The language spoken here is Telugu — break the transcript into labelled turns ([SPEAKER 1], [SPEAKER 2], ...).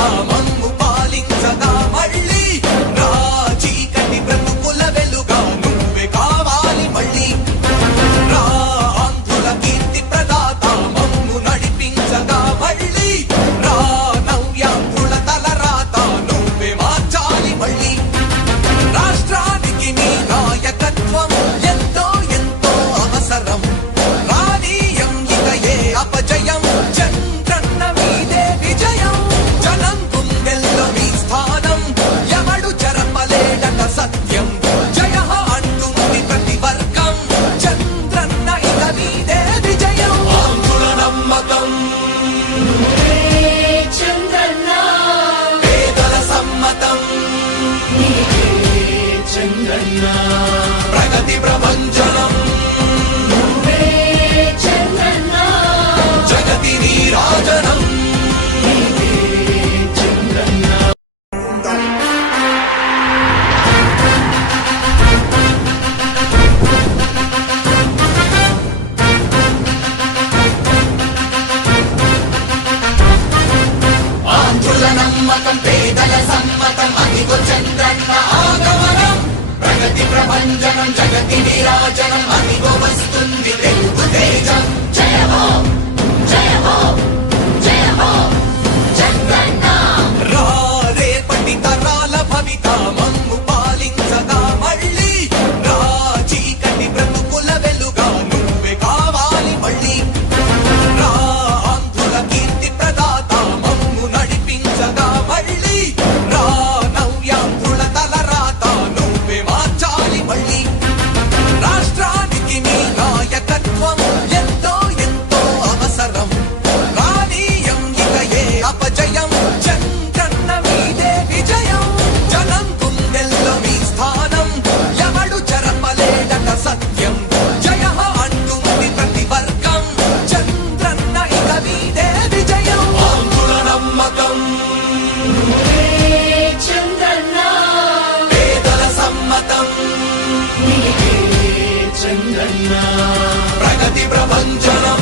[SPEAKER 1] আমন্ত্রণ ప్రగతి ప్రపంచ నిర్వచనం అనుభవిస్తుంది తెలుగుదేశం జయమో జయమో జయమో జగన్నా రేపటి తరాల భవిత ప్రగతి ప్రపంచనం.